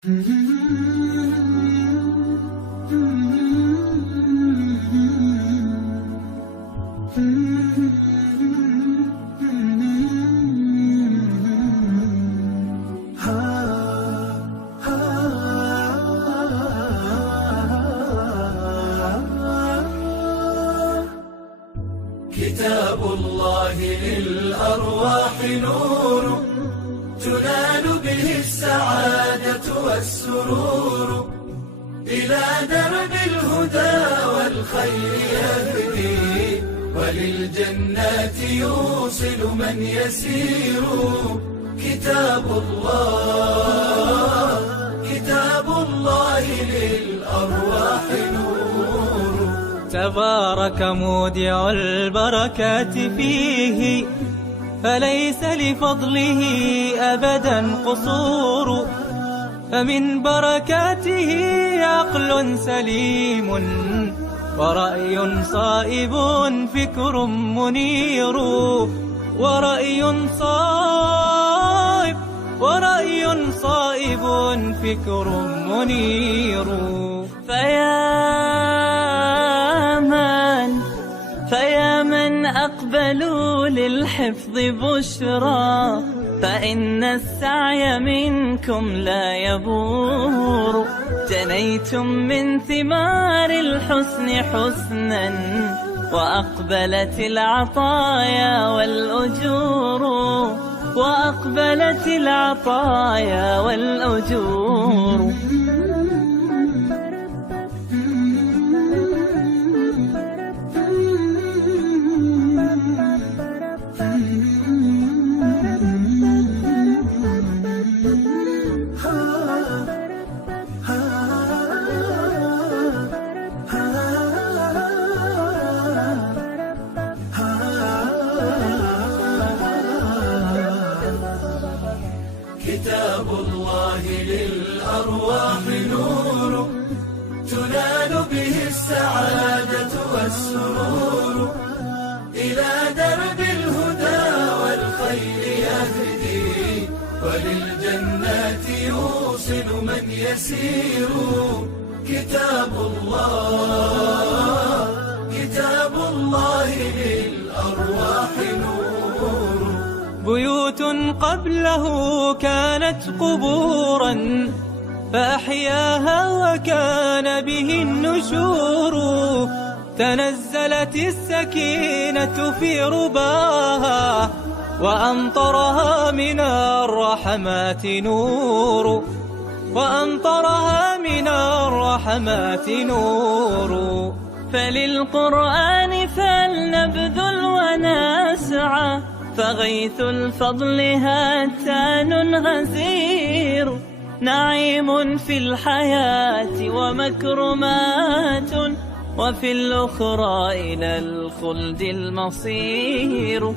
كتاب الله للأرواح نور تنال به السعادة والسرور، إلى درب الهدى والخير يهدي، وللجنات يوصل من يسير. كتاب الله للأرواح نور. تبارك مودع البركات فيه، فليس لفضله أبدا قصور. فمن بركاته عقل سليم، ورأي صائب فكر منير. ورأي صائب فكر منير. فيا من أقبلوا للحفظ بشرى، فإن السعي منكم لا يبور. جنيتم من ثمار الحسن حسنا، وأقبلت العطايا والأجور. كتاب الله للأرواح نور تنال به السعادة والسرور، إلى درب الهدى والخير يهدي، وللجنات يوصل من يسير. كتاب الله للأرواح نور. بيوت قبله كانت قبورا، فأحياها وكان به النشور. تنزلت السكينة في رباها، وأمطرها من الرحمات نور. فللقرآن فلنبذل ونسعى، فغيث الفضل هاتان غزير. نعيم في الحياة ومكرمات، وفي الأخرى إلى الخلد المصير.